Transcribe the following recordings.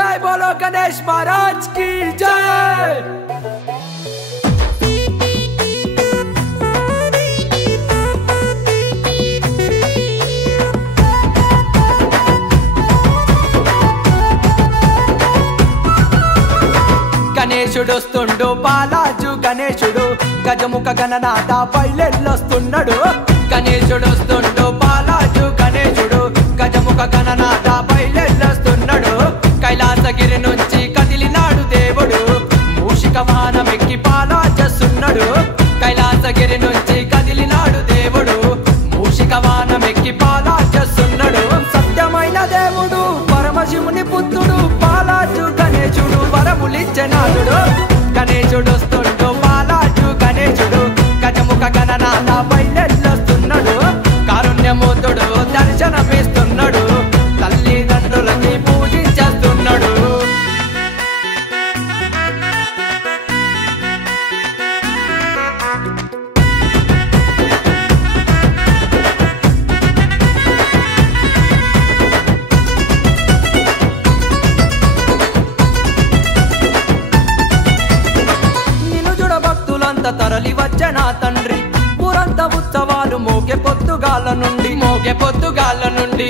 जय बोलो गणेश महाराज की जय। గణేశుడొస్తుండు బాలాజు గణేశుడు గజముఖ గణనాథ పైలెల్లొస్తున్నాడు గణేశుడొస్తుండు బాలాజు గణేశుడు గజముఖ గణనాథ పైలెల్లొస్తున్నాడు కైలాసగిరి నుంచి కదిలినాడు దేవుడు మూషిక వాహనమెక్కి పాలాజస్తున్నాడు కైలాసగిరి నుంచి కదిలినాడు దేవుడు మూషిక వాహనమెక్కి పాలాజస్తున్నాడు సత్యమైన దేవుడు పరమశివుని పుత్రుడు బాలాజు గణేశుడు వరములిచ్చనాథుడు గణేశుడొస్తుండు బాలాజు గణేశుడు గజముఖ గణనాథ బయలెల్లొస్తున్నాడు కారుణ్యమూర్తుడు దర్శనమిస్తున్నాడు తల్లిదండ్రులకి పూజించేస్తున్నాడు తరలి వచ్చే నా తండ్రి ఊరంతా ఉత్సవాలు మోగే పొద్దుగాల నుండి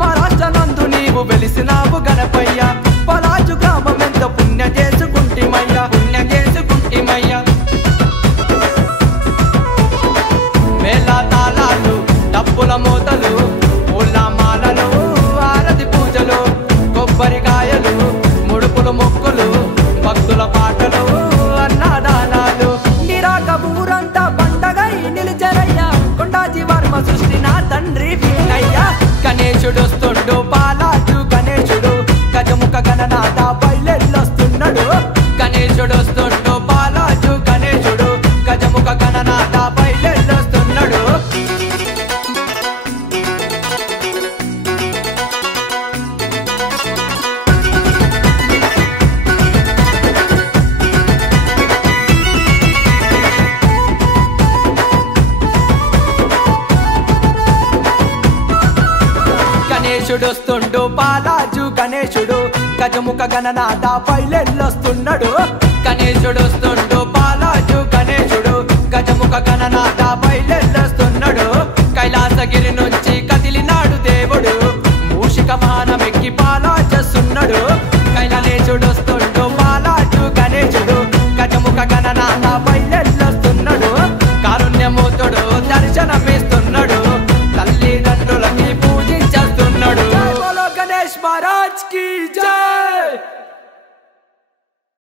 మా రాష్ట్రనందు నీవు వెలిసినావు గణపయ్య పలాజు గ్రామం ఎంత పుణ్యం చేసుకుంటిమయ్యా మేళ తాళాలు డప్పుల మూతలు పూల మాలలు ఆరతి పూజలు కొబ్బరికాయలు ముడుపులు మొక్కులు భక్తుల పాటలు అన్నదానాలు నిరాక ఊరంతా పండగై నిలిచరయ్యా కొండాజీ వర్మ సృష్టి నా తండ్రి వీణయ్యా గణేశుడొస్తుండు బాలాజు గణేశుడు గజముఖ గణనాథ బయలెల్లొస్తున్నాడు గణేశుడొస్తుండు బాలాజు గణేశుడు గజముఖ గణనాథ బయలెల్లొస్తున్నాడు గణేశుడొస్తుండు బాలాజు గణేశుడు గజముఖ గణనాథ బయలెల్లొస్తున్నాడు గణేశుడొస్తుండు బాలాజు గణేశుడు గజముఖ గణనాథ బయలెల్లొస్తున్నాడు కైలాసగిరి నుంచి కదిలినాడు దేవుడు మూషిక వాహనమెక్కి పాలాజస్తున్నాడు గణేశుడొస్తుండు బాలాజు గణేశుడు గజముఖ గణనాథ బయలెల్లొస్తున్నాడు కారుణ్యమూర్తుడు దర్శనమిస్తున్నాడు తల్లిదండ్రులకి పూజించేస్తున్నాడు। जय बोलो गणेश महाराज की जय।